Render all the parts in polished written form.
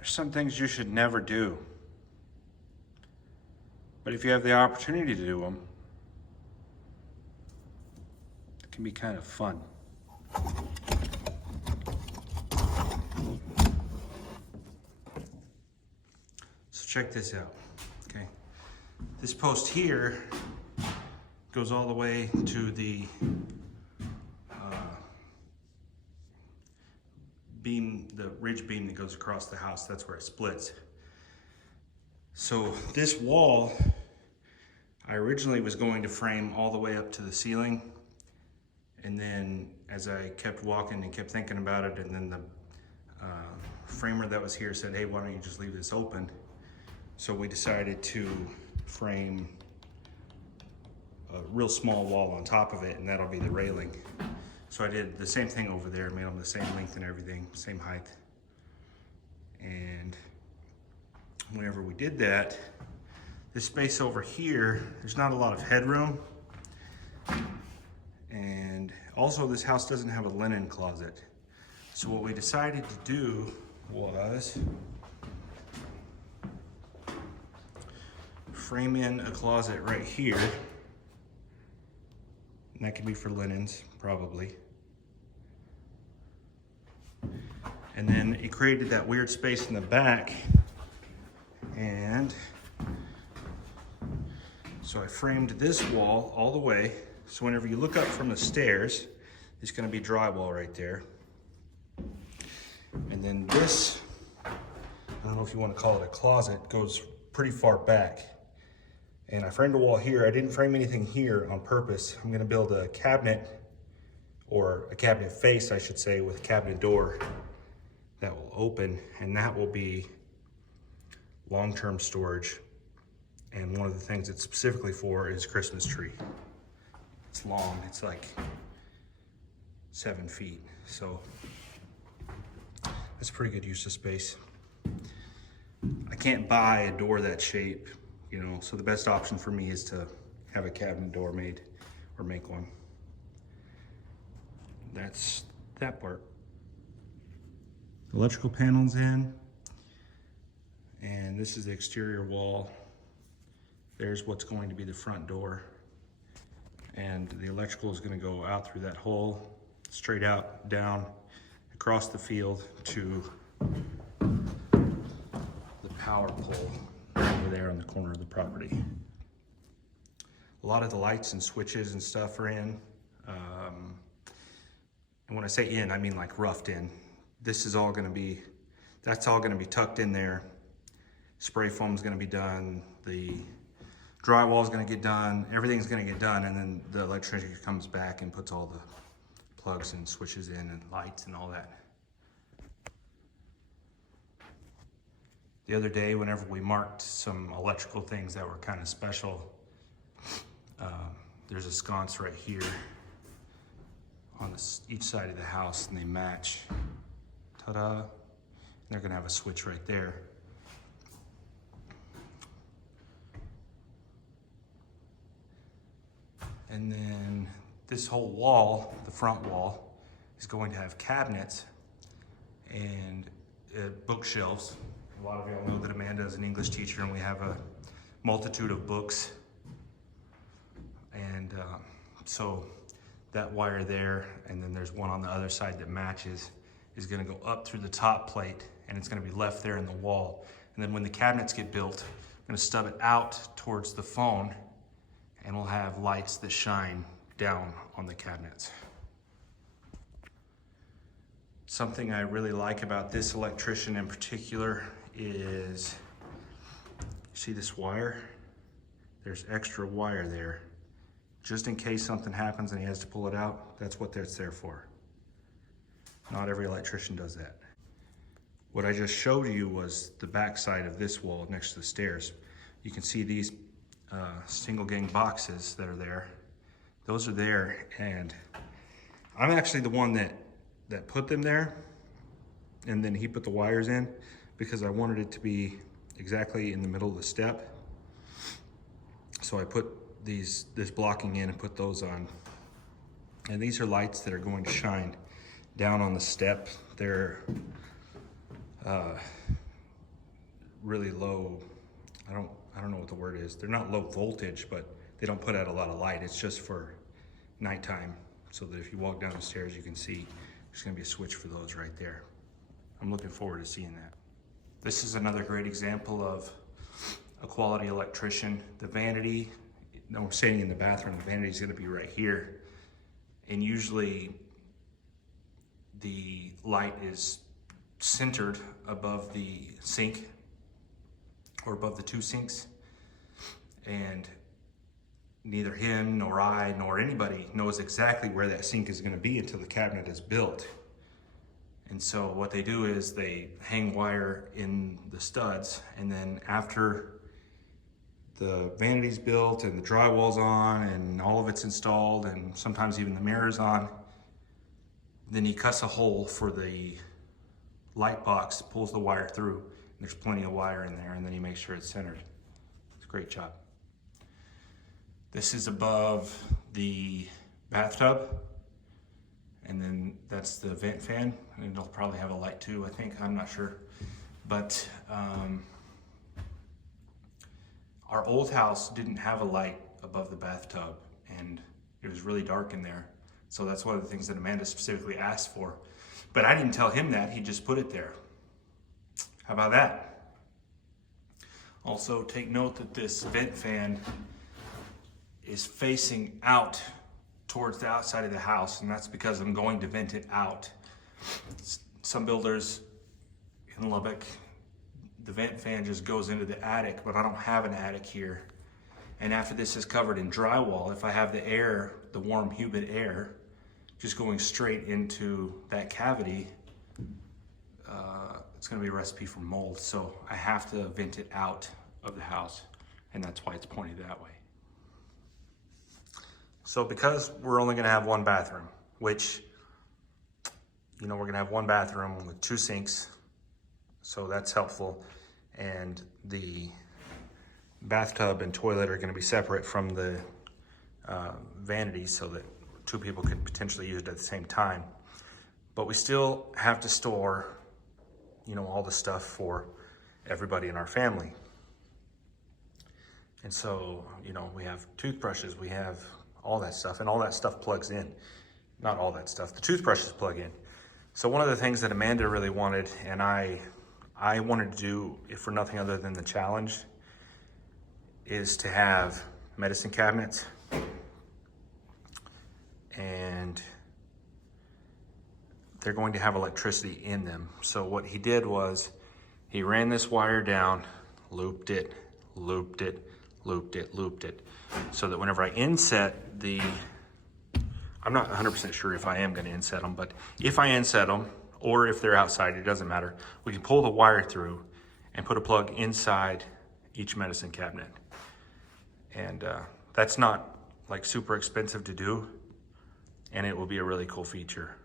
There's some things you should never do. But if you have the opportunity to do them, it can be kind of fun. So check this out, okay? This post here goes all the way to the beam, the ridge beam that goes across the house. That's where it splits. So this wall, I originally was going to frame all the way up to the ceiling. And then as I kept walking and kept thinking about it, and then the framer that was here said, hey, why don't you just leave this open? So we decided to frame a real small wall on top of it, and that'll be the railing. So I did the same thing over there, made them the same length and everything, same height. And whenever we did that, this space over here, there's not a lot of headroom. And also this house doesn't have a linen closet. So what we decided to do was frame in a closet right here. And that could be for linens, probably. And then it created that weird space in the back. And so I framed this wall all the way. So whenever you look up from the stairs, it's gonna be drywall right there. And then this, I don't know if you wanna call it a closet, goes pretty far back. And I framed a wall here. I didn't frame anything here on purpose. I'm gonna build a cabinet, or a cabinet face, I should say, with a cabinet door that will open, and that will be long-term storage. And one of the things it's specifically for is Christmas tree. It's long, it's like 7 feet. So that's a pretty good use of space. I can't buy a door that shape, you know, so the best option for me is to have a cabinet door made or make one. That's that part. Electrical panels in, and this is the exterior wall. There's what's going to be the front door. And the electrical is going to go out through that hole, straight out, down, across the field to the power pole over there on the corner of the property. A lot of the lights and switches and stuff are in. And when I say in, I mean like roughed in. This is all going to be, that's all going to be tucked in there. Spray foam is going to be done. The drywall is going to get done. Everything's going to get done, and then the electrician comes back and puts all the plugs and switches in and lights and all that. The other day, whenever we marked some electrical things that were kind of special, there's a sconce right here on each side of the house, and they match. Ta-da! And they're going to have a switch right there. And then this whole wall, the front wall, is going to have cabinets and bookshelves. A lot of y'all know that Amanda is an English teacher, and we have a multitude of books. And so that wire there, and then there's one on the other side that matches, is gonna go up through the top plate, and it's gonna be left there in the wall. And then when the cabinets get built, I'm gonna stub it out towards the phone, and we'll have lights that shine down on the cabinets. Something I really like about this electrician in particular is, see this wire? There's extra wire there. Just in case something happens and he has to pull it out, that's what that's there for. Not every electrician does that. What I just showed you was the back side of this wall next to the stairs. You can see these single gang boxes that are there. Those are there, and I'm actually the one that put them there, and then he put the wires in because I wanted it to be exactly in the middle of the step. So I put this blocking in and put those on. And these are lights that are going to shine down on the step. They're really low, I don't know what the word is. They're not low voltage, but they don't put out a lot of light. It's just for nighttime, so that if you walk down the stairs, you can see there's gonna be a switch for those right there. I'm looking forward to seeing that. This is another great example of a quality electrician. The vanity, now we're standing in the bathroom, the vanity is gonna be right here. And usually the light is centered above the sink or above the two sinks. And neither him nor I nor anybody knows exactly where that sink is gonna be until the cabinet is built. And so what they do is they hang wire in the studs, and then after the vanity's built and the drywall's on and all of it's installed and sometimes even the mirror's on, then he cuts a hole for the light box, pulls the wire through, and there's plenty of wire in there, and then he makes sure it's centered. It's a great job. This is above the bathtub, and then that's the vent fan, and it'll probably have a light too, I think, I'm not sure. But our old house didn't have a light above the bathtub, and it was really dark in there. So that's one of the things that Amanda specifically asked for. But I didn't tell him that, he just put it there. How about that? Also, take note that this vent fan is facing out towards the outside of the house, and that's because I'm going to vent it out. Some builders in Lubbock, the vent fan just goes into the attic, but I don't have an attic here. And after this is covered in drywall, if I have the air, the warm, humid air, just going straight into that cavity, it's gonna be a recipe for mold. So I have to vent it out of the house, and that's why it's pointed that way. So because we're only gonna have one bathroom, which, you know, we're gonna have one bathroom with two sinks, so that's helpful. And the bathtub and toilet are gonna be separate from the vanity so that two people could potentially use it at the same time. But we still have to store, you know, all the stuff for everybody in our family. And so, you know, we have toothbrushes, we have all that stuff, and all that stuff plugs in. Not all that stuff, the toothbrushes plug in. So one of the things that Amanda really wanted, and I wanted to do, if for nothing other than the challenge, is to have medicine cabinets. And they're going to have electricity in them. So what he did was he ran this wire down, looped it, looped it, looped it, looped it, so that whenever I inset the, I'm not 100% sure if I am going to inset them, but if I inset them, or if they're outside, it doesn't matter. We can pull the wire through and put a plug inside each medicine cabinet. And that's not like super expensive to do, and it will be a really cool feature.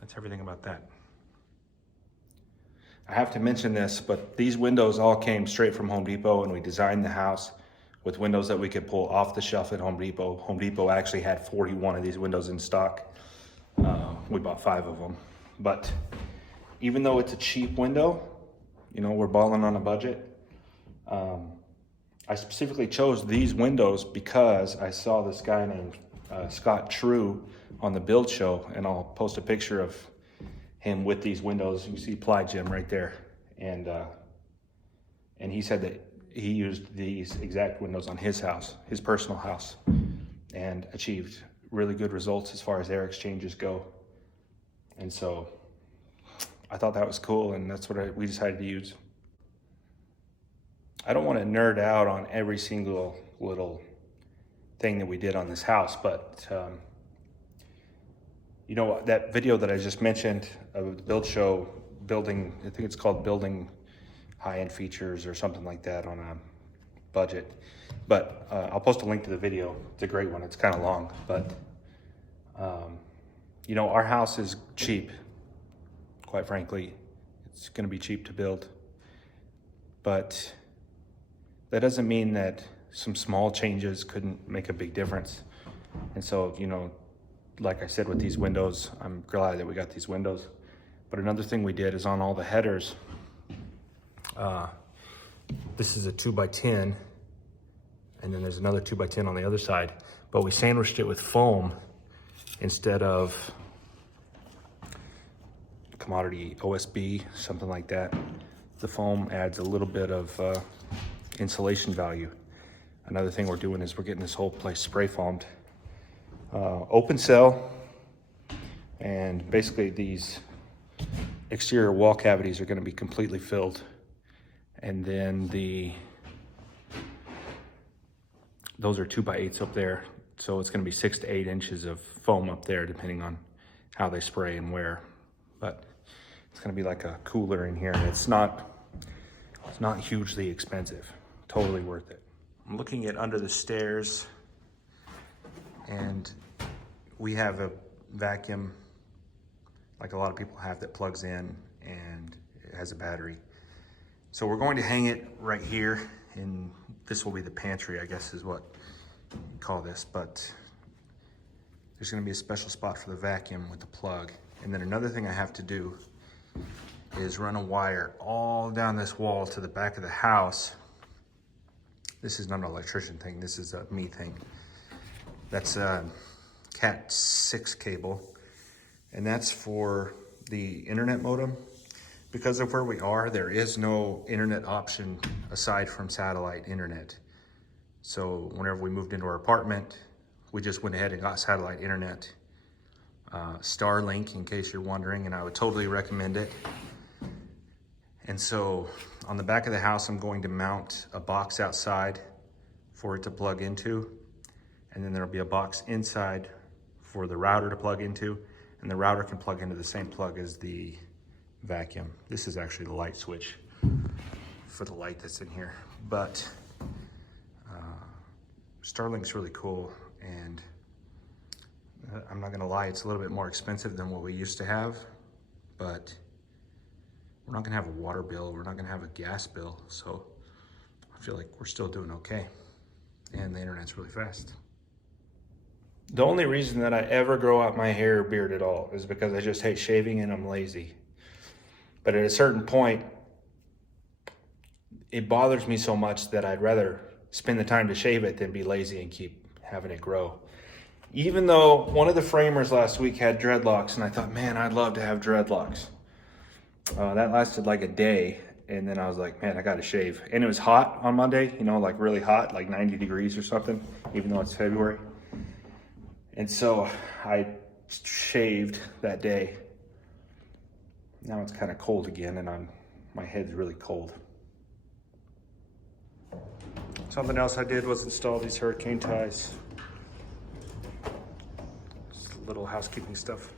That's everything about that. I have to mention this, but these windows all came straight from Home Depot, and we designed the house with windows that we could pull off the shelf at Home Depot. Home Depot actually had 41 of these windows in stock. We bought 5 of them. But even though it's a cheap window, you know, we're balling on a budget. I specifically chose these windows because I saw this guy named Scott True on the Build Show, and I'll post a picture of him with these windows. You see Ply Gym right there, and he said that he used these exact windows on his house, his personal house, and achieved really good results as far as air exchanges go. And so I thought that was cool, and that's what we decided to use. I don't want to nerd out on every single little thing that we did on this house, but you know, that video that I just mentioned of the Build Show, building, I think it's called Building High-End Features or something like that on a budget. But I'll post a link to the video. It's a great one. It's kind of long, but you know, our house is cheap. Quite frankly, it's going to be cheap to build, but that doesn't mean that some small changes couldn't make a big difference. And so, you know, like I said, with these windows, I'm glad that we got these windows. But another thing we did is on all the headers, this is a 2x10, and then there's another 2x10 on the other side, but we sandwiched it with foam instead of commodity OSB, something like that. The foam adds a little bit of insulation value. Another thing we're doing is we're getting this whole place spray foamed. Open cell, and basically these exterior wall cavities are going to be completely filled, and then those are 2x8s up there, so it's going to be 6 to 8 inches of foam up there depending on how they spray and where. But it's going to be like a cooler in here, and it's not hugely expensive. Totally worth it. I'm looking at under the stairs, and we have a vacuum like a lot of people have that plugs in and it has a battery. So we're going to hang it right here, and this will be the pantry, I guess is what you call this, but there's gonna be a special spot for the vacuum with the plug. And then another thing I have to do is run a wire all down this wall to the back of the house. This is not an electrician thing, this is a me thing. That's a Cat 6 cable, and that's for the internet modem. Because of where we are, there is no internet option aside from satellite internet. So whenever we moved into our apartment, we just went ahead and got satellite internet. Starlink, in case you're wondering, and I would totally recommend it. And so on the back of the house, I'm going to mount a box outside for it to plug into. And then there'll be a box inside for the router to plug into. And the router can plug into the same plug as the vacuum. This is actually the light switch for the light that's in here. But Starlink's really cool, and I'm not gonna lie, it's a little bit more expensive than what we used to have, but we're not gonna have a water bill, we're not gonna have a gas bill, so I feel like we're still doing okay. And the internet's really fast. The only reason that I ever grow out my hair or beard at all is because I just hate shaving and I'm lazy. But at a certain point, it bothers me so much that I'd rather spend the time to shave it than be lazy and keep having it grow. Even though one of the framers last week had dreadlocks, and I thought, man, I'd love to have dreadlocks. That lasted like a day, and then I was like, man, I gotta shave. And it was hot on Monday, you know, like really hot, like 90 degrees or something, even though it's February. And so I shaved that day. Now it's kind of cold again, and my head's really cold. Something else I did was install these hurricane ties. Just little housekeeping stuff.